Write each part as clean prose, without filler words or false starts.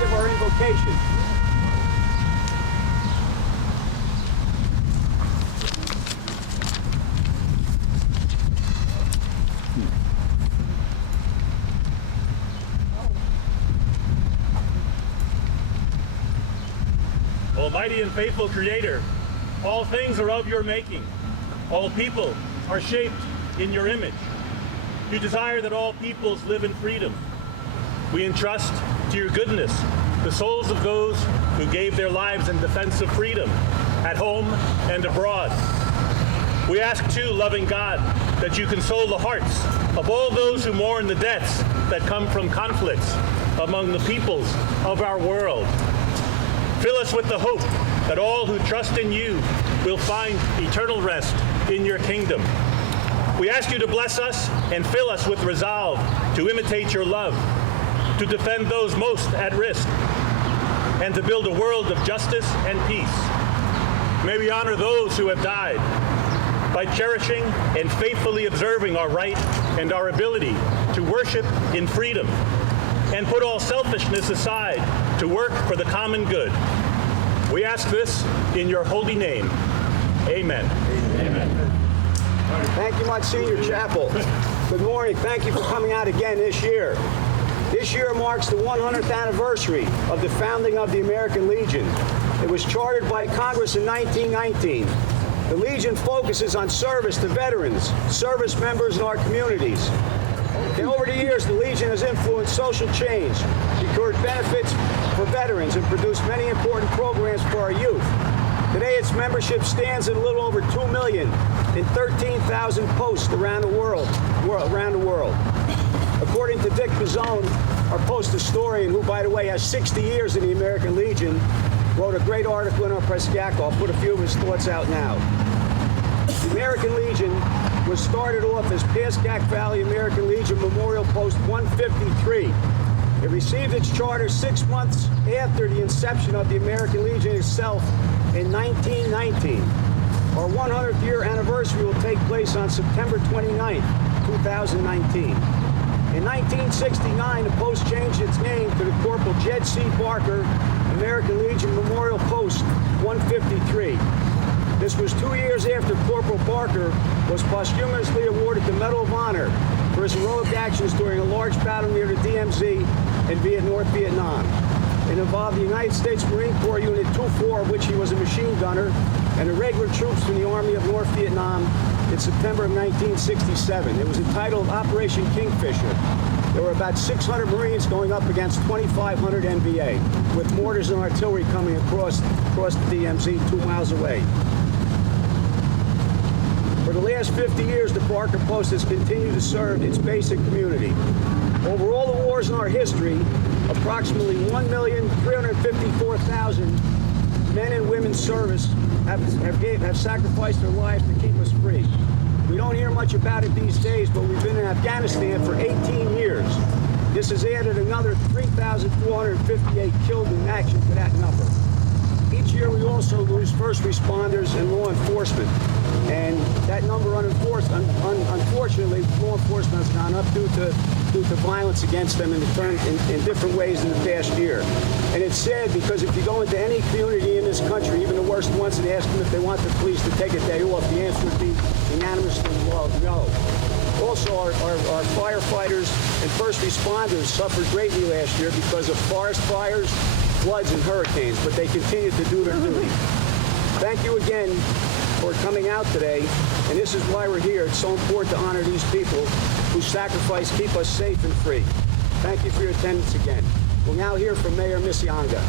give our invocation. Almighty and faithful Creator, all things are of your making. All people are shaped in your image. You desire that all peoples live in freedom. We entrust to your goodness the souls of those who gave their lives in defense of freedom, at home and abroad. We ask too, loving God, that you console the hearts of all those who mourn the deaths that come from conflicts among the peoples of our world. Fill us with the hope that all who trust in you will find eternal rest in your kingdom. We ask you to bless us and fill us with resolve to imitate your love, to defend those most at risk, and to build a world of justice and peace. May we honor those who have died by cherishing and faithfully observing our right and our ability to worship in freedom, and put all selfishness aside to work for the common good. We ask this in your holy name. Amen. Amen. Thank you, Monsignor Chapel. Good morning. Thank you for coming out again this year. This year marks the 100th anniversary of the founding of the American Legion. It was chartered by Congress in 1919. The Legion focuses on service to veterans, service members in our communities. And over the years, the Legion has influenced social change, secured benefits for veterans, and produced many important programs for our youth. Today, its membership stands at a little over 2 million in 13,000 posts around the world. According to Dick Pizzone, our post historian, who, by the way, has 60 years in the American Legion, wrote a great article in our press Yakko. I'll put a few of his thoughts out now. The American Legion was started off as Pascack Valley American Legion Memorial Post 153. It received its charter 6 months after the inception of the American Legion itself in 1919. Our 100th year anniversary will take place on September 29, 2019. In 1969, the post changed its name to the Corporal Jed C. Barker American Legion Memorial Post 153. This was 2 years after Corporal Barker was posthumously awarded the Medal of Honor for his heroic actions during a large battle near the DMZ in North Vietnam. It involved the United States Marine Corps Unit 2-4, of which he was a machine gunner, and the regular troops from the Army of North Vietnam in September of 1967. It was entitled Operation Kingfisher. There were about 600 Marines going up against 2,500 NVA, with mortars and artillery coming across the DMZ 2 miles away. For the last 50 years, the Barker Post has continued to serve its basic community. Over all the wars in our history, approximately 1,354,000 men and women service have sacrificed their lives to keep us free. We don't hear much about it these days, but we've been in Afghanistan for 18 years. This has added another 3,458 killed in action to that number. Each year we also lose first responders and law enforcement. And that number, unfortunately, law enforcement has gone up due to violence against them in different ways in the past year. And it's sad because if you go into any community in this country, even the worst ones, and ask them if they want the police to take a day off, the answer would be unanimously no. Also, our firefighters and first responders suffered greatly last year because of forest fires, floods, and hurricanes, but they continue to do their duty. Thank you again for coming out today, and this is why we're here. It's so important to honor these people whose sacrifice keep us safe and free. Thank you for your attendance again. We'll now hear from Mayor Misianga.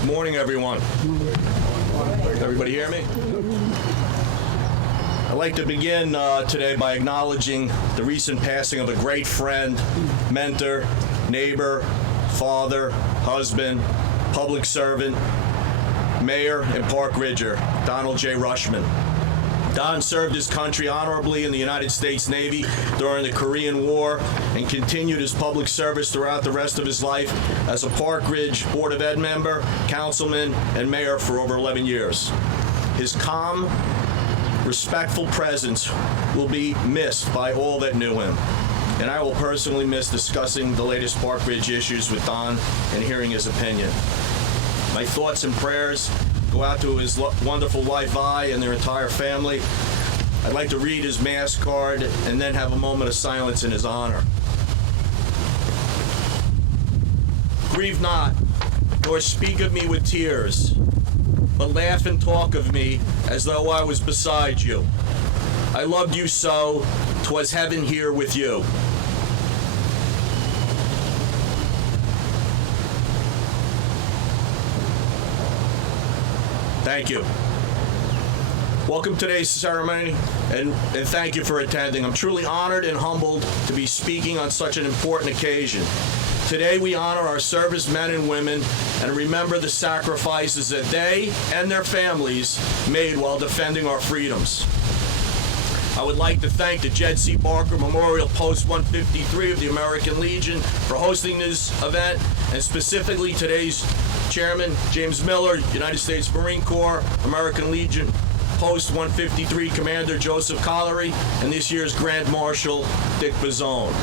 Good morning, everyone. Everybody hear me? I'd like to begin today by acknowledging the recent passing of a great friend, mentor, neighbor, father, husband, public servant, mayor, and Park Ridger, Donald J. Rushman. Don served his country honorably in the United States Navy during the Korean War and continued his public service throughout the rest of his life as a Park Ridge Board of Ed member, councilman, and mayor for over 11 years. His calm, respectful presence will be missed by all that knew him. And I will personally miss discussing the latest Park Ridge issues with Don and hearing his opinion. My thoughts and prayers go out to his wonderful wife, Vi, and their entire family. I'd like to read his mass card and then have a moment of silence in his honor. Grieve not, nor speak of me with tears, but laugh and talk of me as though I was beside you. I loved you so, 'twas heaven here with you. Thank you. Welcome to today's ceremony, and thank you for attending. I'm truly honored and humbled to be speaking on such an important occasion. Today we honor our servicemen and women and remember the sacrifices that they and their families made while defending our freedoms. I would like to thank the Jed C. Barker Memorial Post 153 of the American Legion for hosting this event, and specifically today's Chairman, James Miller, United States Marine Corps, American Legion Post 153 Commander Joseph Collery, and this year's Grand Marshal Dick Bazzone.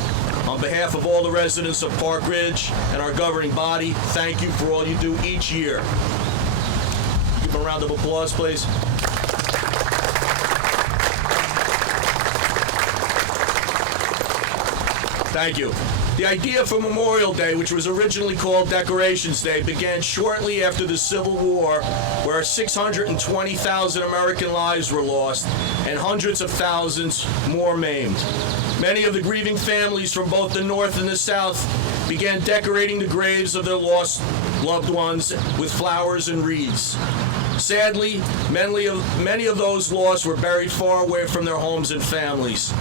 On behalf of all the residents of Park Ridge and our governing body, thank you for all you do each year. Give them a round of applause, please. Thank you. The idea for Memorial Day, which was originally called Decorations Day, began shortly after the Civil War, where 620,000 American lives were lost and hundreds of thousands more maimed. Many of the grieving families from both the North and the South began decorating the graves of their lost loved ones with flowers and wreaths. Sadly, many of those lost were buried far away from their homes and families.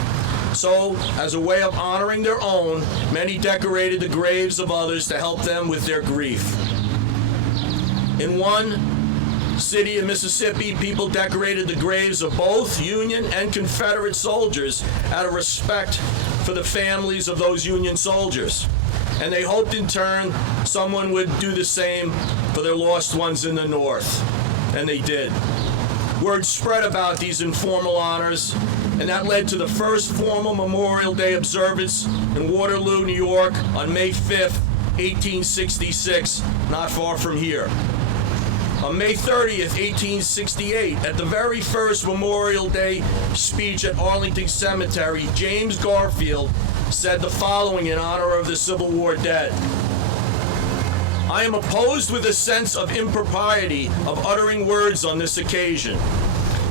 So, as a way of honoring their own, many decorated the graves of others to help them with their grief. In one city in Mississippi, people decorated the graves of both Union and Confederate soldiers out of respect for the families of those Union soldiers. And they hoped in turn someone would do the same for their lost ones in the North. And they did. Word spread about these informal honors, and that led to the first formal Memorial Day observance in Waterloo, New York on May 5th, 1866, not far from here. On May 30th, 1868, at the very first Memorial Day speech at Arlington Cemetery, James Garfield said the following in honor of the Civil War dead. I am opposed with a sense of impropriety of uttering words on this occasion.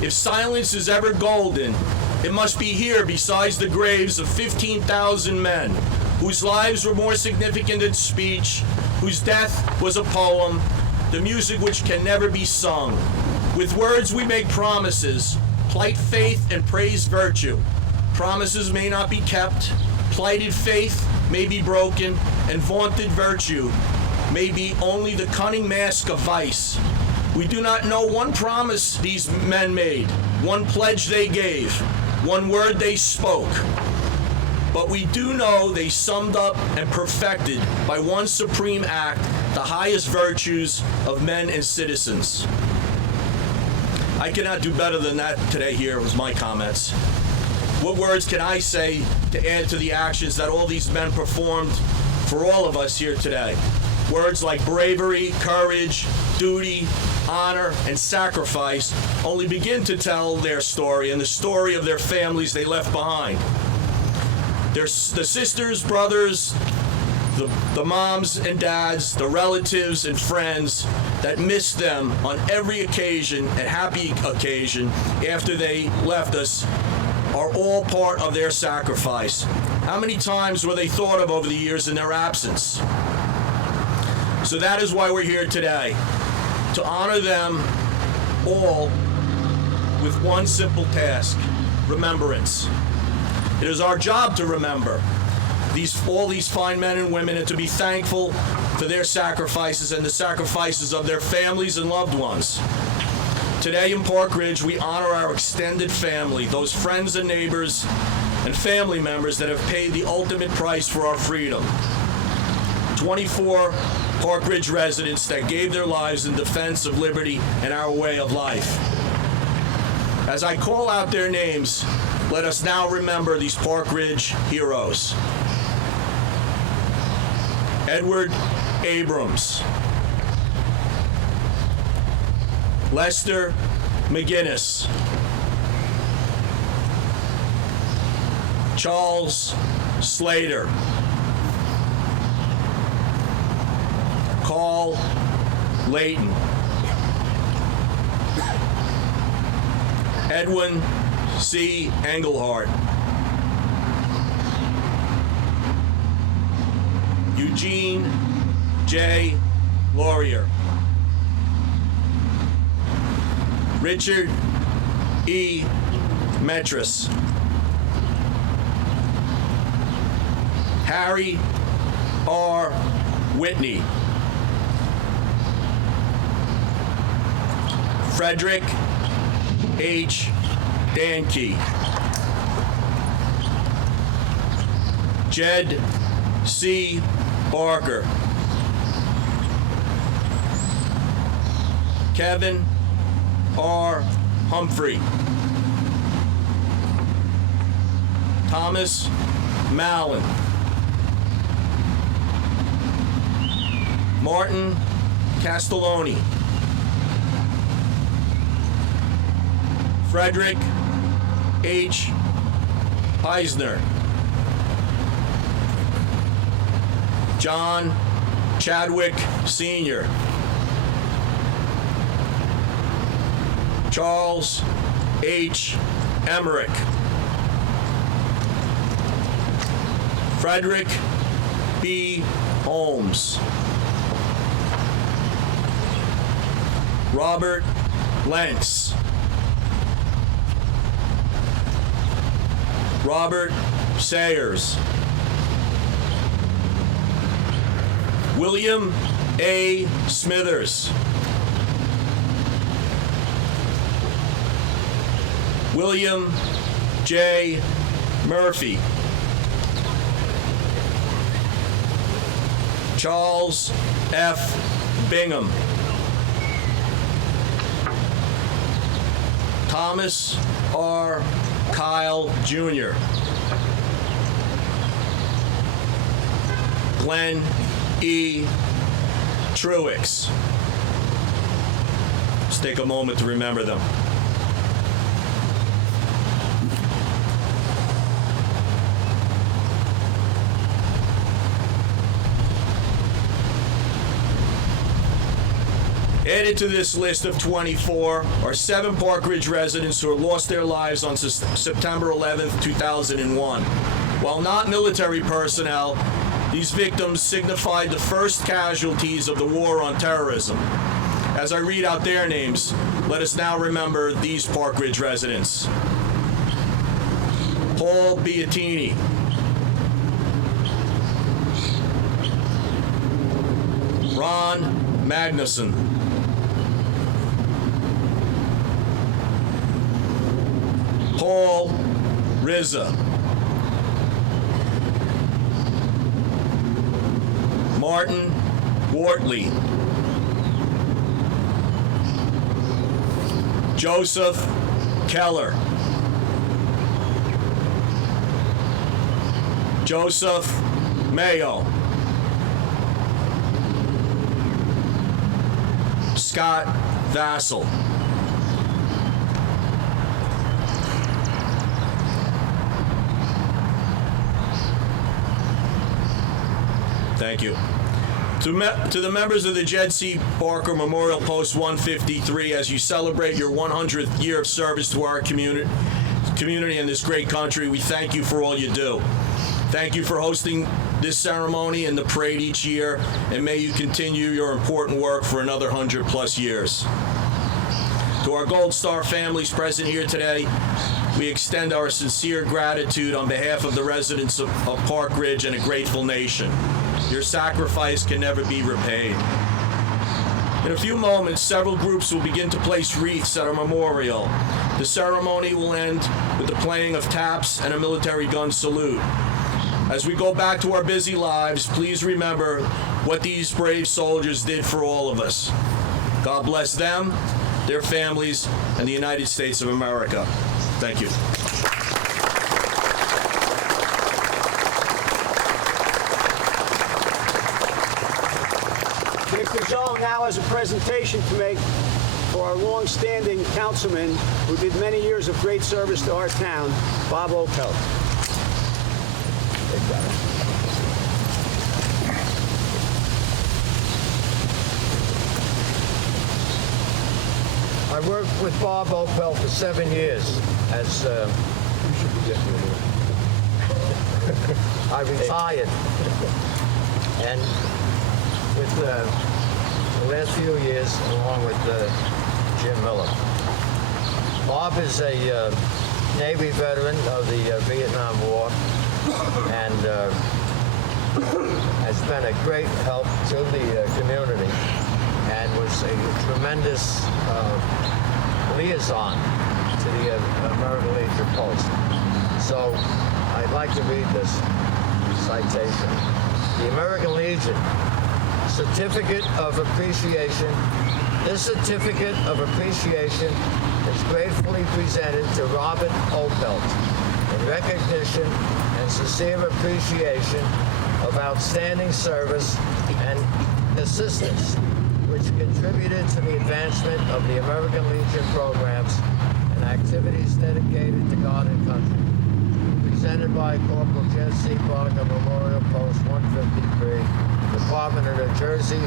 If silence is ever golden, it must be here besides the graves of 15,000 men whose lives were more significant than speech, whose death was a poem, the music which can never be sung. With words we make promises, plight faith and praise virtue. Promises may not be kept, plighted faith may be broken, and vaunted virtue may be only the cunning mask of vice. We do not know one promise these men made, one pledge they gave, one word they spoke. But we do know they summed up and perfected by one supreme act the highest virtues of men and citizens. I cannot do better than that today here with my comments. What words can I say to add to the actions that all these men performed for all of us here today? Words like bravery, courage, duty, honor, and sacrifice only begin to tell their story and the story of their families they left behind. The sisters, brothers, the moms and dads, the relatives and friends that missed them on every occasion and happy occasion after they left us are all part of their sacrifice. How many times were they thought of over the years in their absence? So that is why we're here today, to honor them all with one simple task, remembrance. It is our job to remember all these fine men and women and to be thankful for their sacrifices and the sacrifices of their families and loved ones. Today in Park Ridge, we honor our extended family, those friends and neighbors and family members that have paid the ultimate price for our freedom. 24 Park Ridge residents that gave their lives in defense of liberty and our way of life. As I call out their names, let us now remember these Park Ridge heroes. Edward Abrams, Lester McGinnis, Charles Slater, Carl Layton, Edwin C. Engelhardt, Eugene J. Laurier, Richard E. Metris, Harry R. Whitney, Frederick H. Dankey, Jed C. Barker, Kevin R. Humphrey, Thomas Mallon, Martin Castelloni, Frederick H. Heisner, John Chadwick Sr., Charles H. Emmerich, Frederick B. Holmes, Robert Lentz, Robert Sayers, William A. Smithers, William J. Murphy, Charles F. Bingham, Thomas R. Kyle Jr., Glenn E. Truix. Let's take a moment to remember them. Added to this list of 24 are 7 Park Ridge residents who lost their lives on September 11th, 2001. While not military personnel, these victims signified the first casualties of the war on terrorism. As I read out their names, let us now remember these Park Ridge residents. Paul Biatini, Ron Magnuson, Paul Rizza, Martin Wortley, Joseph Keller, Joseph Mayo, Scott Vassell, thank you. To the members of the Jed C. Barker Memorial Post 153, as you celebrate your 100th year of service to our community and this great country, we thank you for all you do. Thank you for hosting this ceremony and the parade each year, and may you continue your important work for another 100+ years. To our Gold Star families present here today, we extend our sincere gratitude on behalf of the residents of Park Ridge and a grateful nation. Your sacrifice can never be repaid. In a few moments, several groups will begin to place wreaths at our memorial. The ceremony will end with the playing of taps and a military gun salute. As we go back to our busy lives, please remember what these brave soldiers did for all of us. God bless them, their families, and the United States of America. Thank you. Mr. Zhang now has a presentation to make for our long-standing councilman who did many years of great service to our town, Bob Opel. I worked with Bob Opel for 7 years as I retired, and with the last few years, along with Jim Miller. Bob is a Navy veteran of the Vietnam War and has been a great help to the community and was a tremendous liaison to the American Legion Post. So I'd like to read this citation. The American Legion Certificate of Appreciation. This certificate of appreciation is gratefully presented to Robert Opelt in recognition and sincere appreciation of outstanding service and assistance which contributed to the advancement of the American Legion programs and activities dedicated to God and country. Presented by Corporal Jesse Parker, Memorial Post 153, Department of New Jersey,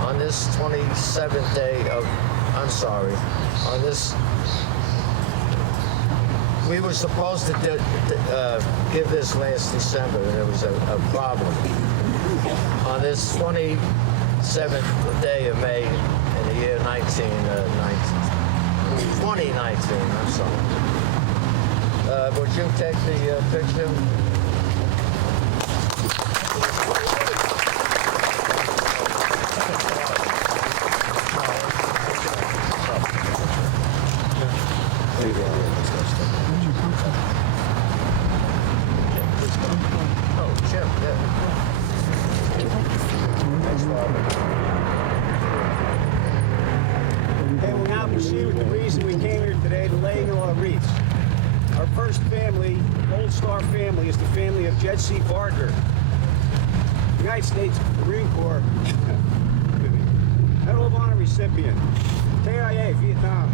on this 27th day of, on this, we were supposed to give this last December, and there was a problem. On this 27th day of May in the year 2019, I'm sorry. Would you take the picture? Oh, Jim, yeah. Thanks, Robert. Okay, we'll now proceed with the reason we came here today, the laying of our wreaths. Our first family, Gold Star family, is the family of Jed C. Barker, United States Marine Corps Medal of Honor recipient, KIA, Vietnam.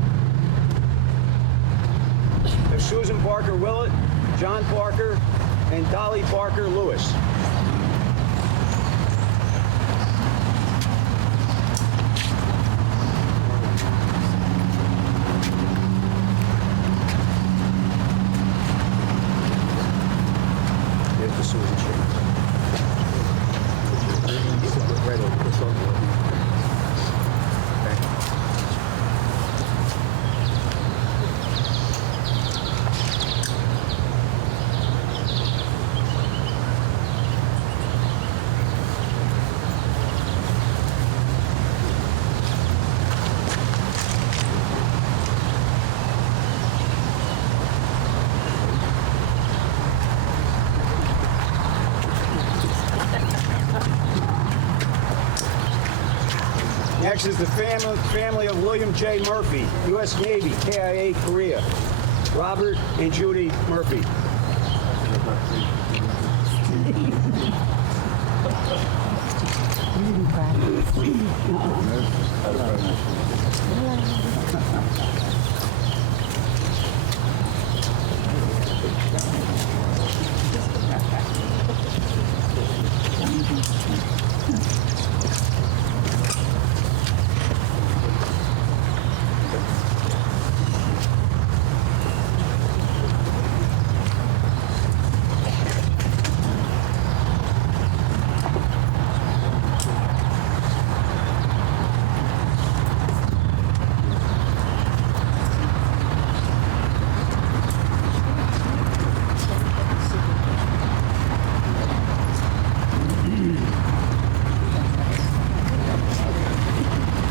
There's Susan Barker Willett, John Barker, and Dolly Barker Lewis. Here's the Susan sheet. Right over this one. Okay. Next is the family of William J. Murphy, U.S. Navy, KIA, Korea. Robert and Judy Murphy.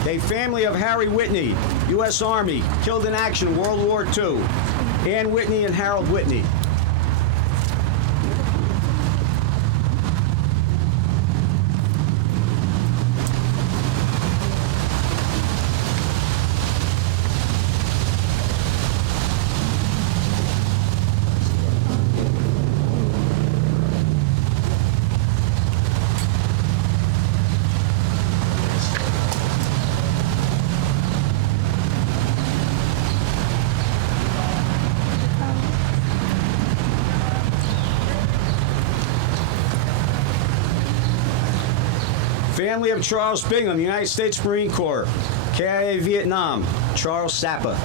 A family of Harry Whitney, U.S. Army, killed in action World War II. Ann Whitney and Harold Whitney. Family of Charles Bingham, United States Marine Corps, KIA Vietnam, Charles Sappa.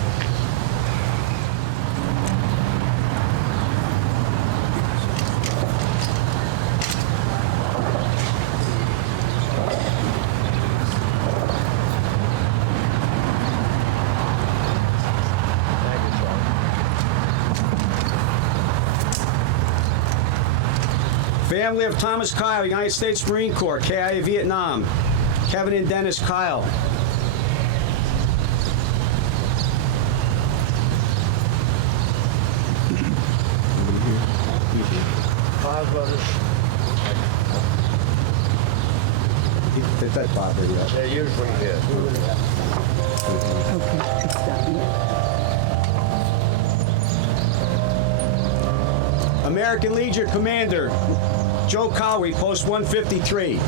Thank you, Charlie. Family of Thomas Kyle, United States Marine Corps, KIA Vietnam, Kevin and Dennis Kyle. Five brothers. That's Bob, yeah. They're usually here. Okay, it's done. American Legion Commander Joe Cowrie, Post 153.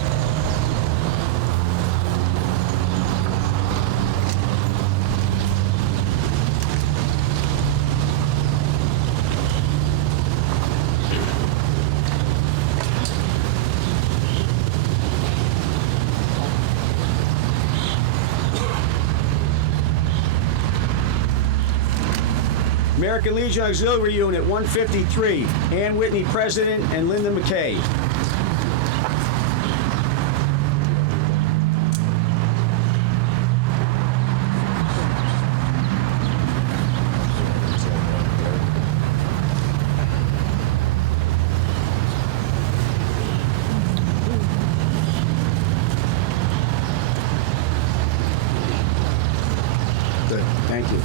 American Legion Auxiliary Unit 153, Ann Whitney, President, and Linda McKay. Good, thank you.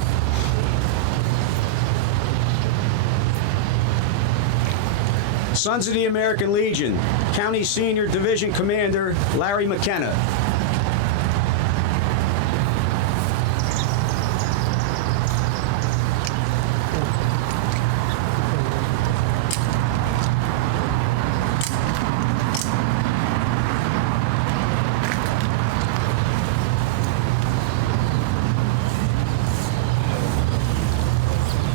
Sons of the American Legion, County Senior Division Commander Larry McKenna.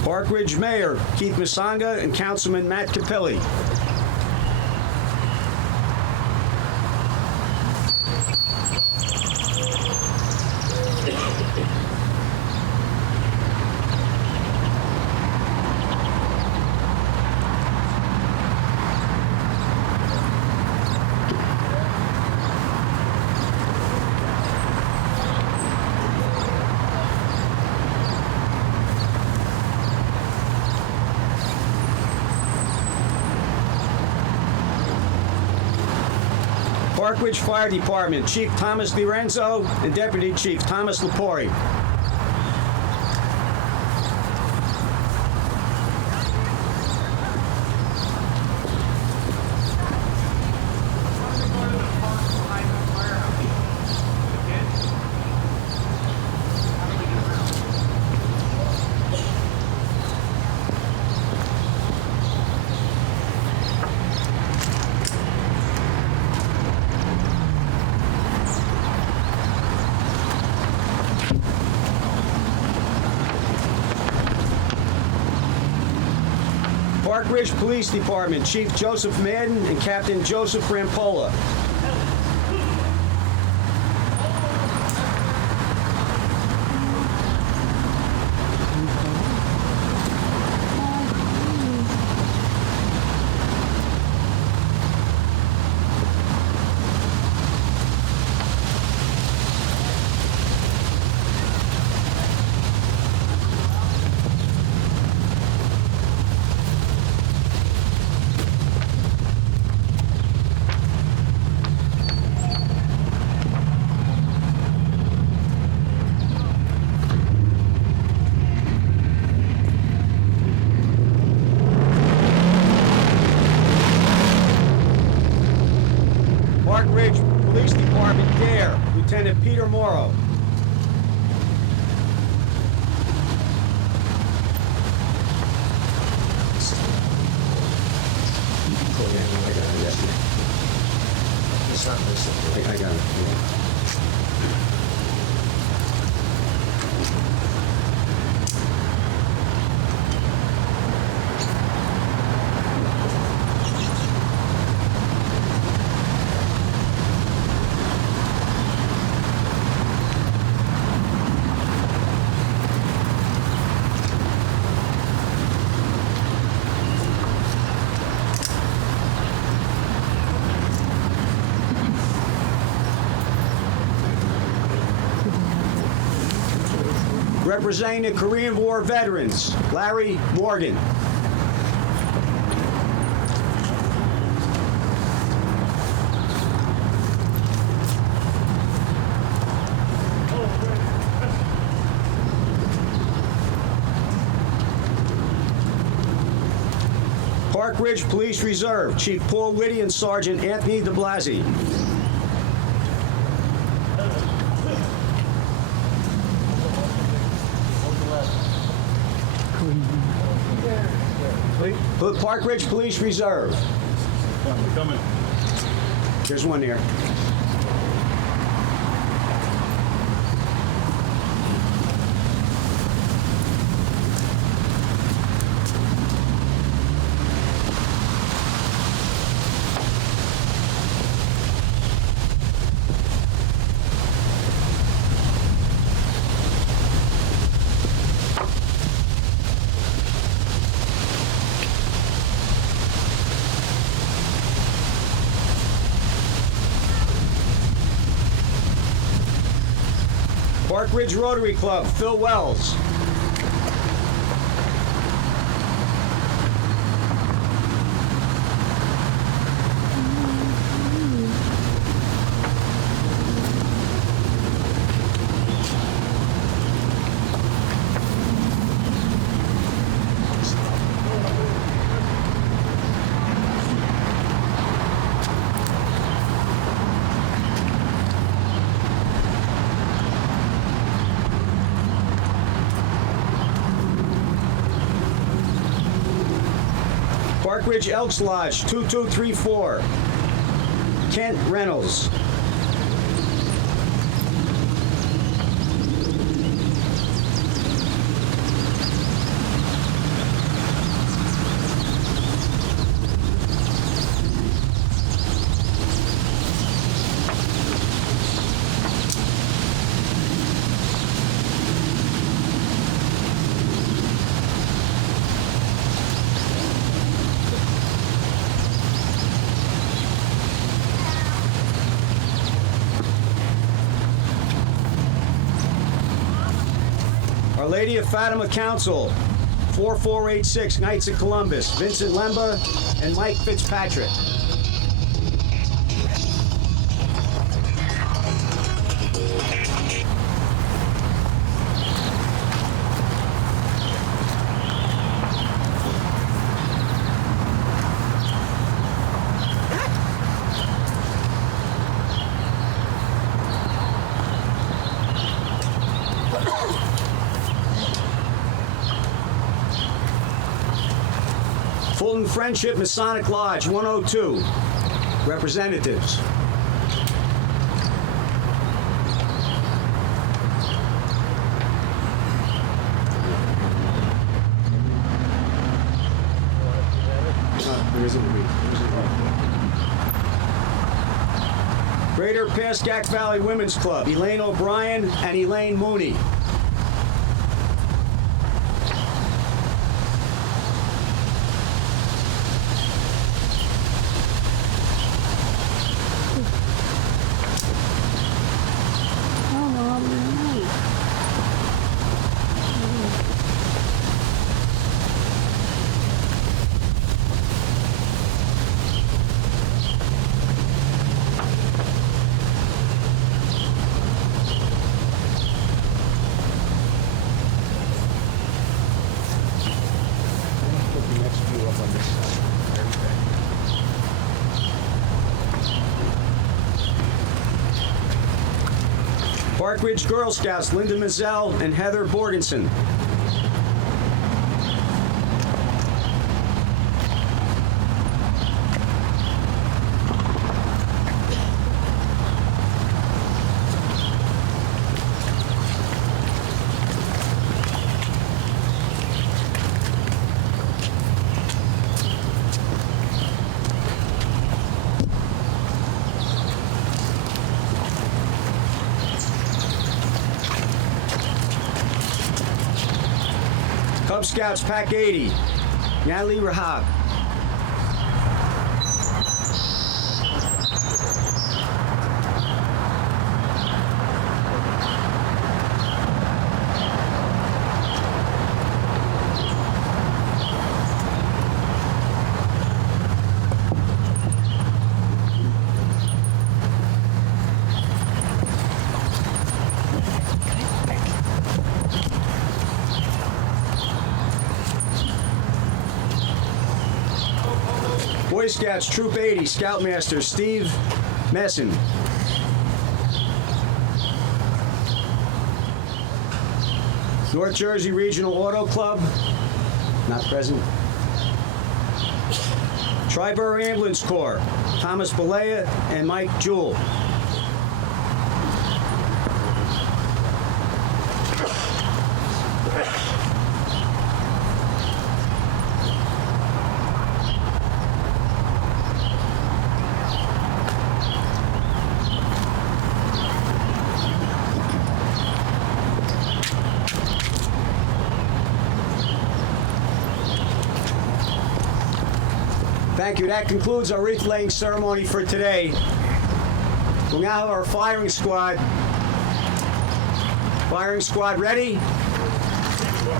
Park Ridge Mayor Keith Masanga and Councilman Matt Capilli. Park Ridge Fire Department, Chief Thomas Lorenzo and Deputy Chief Thomas Lepori. Park Ridge Police Department, Chief Joseph Madden and Captain Joseph Rampola. Park Ridge Police Department, Dare, Lieutenant Peter Morrow. It's not missing. I got it. Representing the Korean War veterans, Larry Morgan. Park Ridge Police Reserve, Chief Paul Whitty and Sergeant Anthony de Blasi. Park Ridge Police Reserve. Coming. There's one there. Park Ridge Rotary Club, Phil Wells. Park Ridge Elks Lodge, 2234. Kent Reynolds. Our Lady of Fatima Council, 4486, Knights of Columbus, Vincent Lemba and Mike Fitzpatrick. Fulton Friendship Masonic Lodge, 102. Representatives. There isn't a week. Greater Pascack Valley Women's Club, Elaine O'Brien and Elaine Mooney. Park Ridge Girl Scouts, Linda Mazzell and Heather Borgensen. Cub Scouts Pack 80, Natalie Rahab. Boy Scouts Troop 80, Scoutmaster Steve Messin. North Jersey Regional Auto Club, not present. Triborough Ambulance Corps, Thomas Balea and Mike Jewell. Thank you. That concludes our wreath laying ceremony for today. We'll now have our firing squad. Firing squad ready,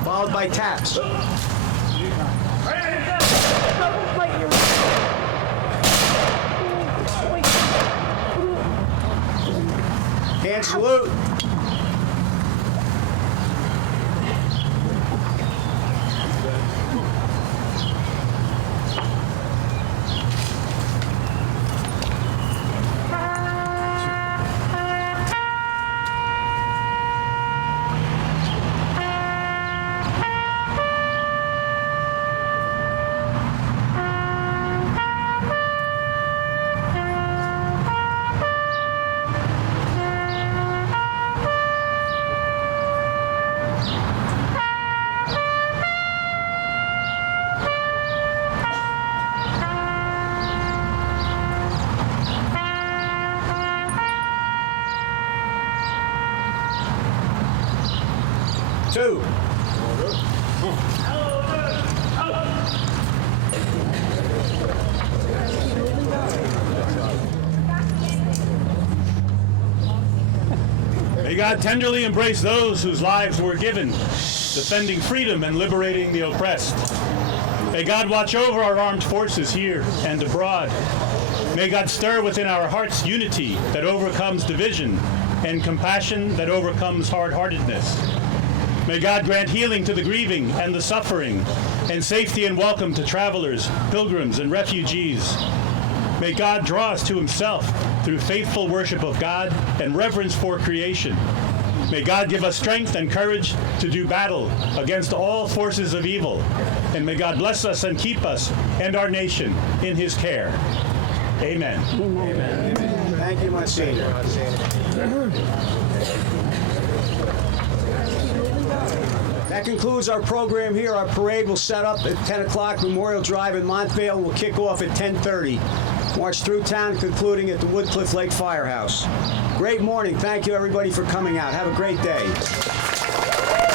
followed by taps. Hand salute. Two. May God tenderly embrace those whose lives were given, defending freedom and liberating the oppressed. May God watch over our armed forces here and abroad. May God stir within our hearts unity that overcomes division and compassion that overcomes hard-heartedness. May God grant healing to the grieving and the suffering, and safety and welcome to travelers, pilgrims, and refugees. May God draw us to himself through faithful worship of God and reverence for creation. May God give us strength and courage to do battle against all forces of evil. And may God bless us and keep us and our nation in his care. Amen. Amen. Thank you, Monsignor. That concludes our program here. Our parade will set up at 10 o'clock. Memorial Drive in Montvale will kick off at 10:30. March through town, concluding at the Woodcliff Lake Firehouse. Great morning. Thank you, everybody, for coming out. Have a great day.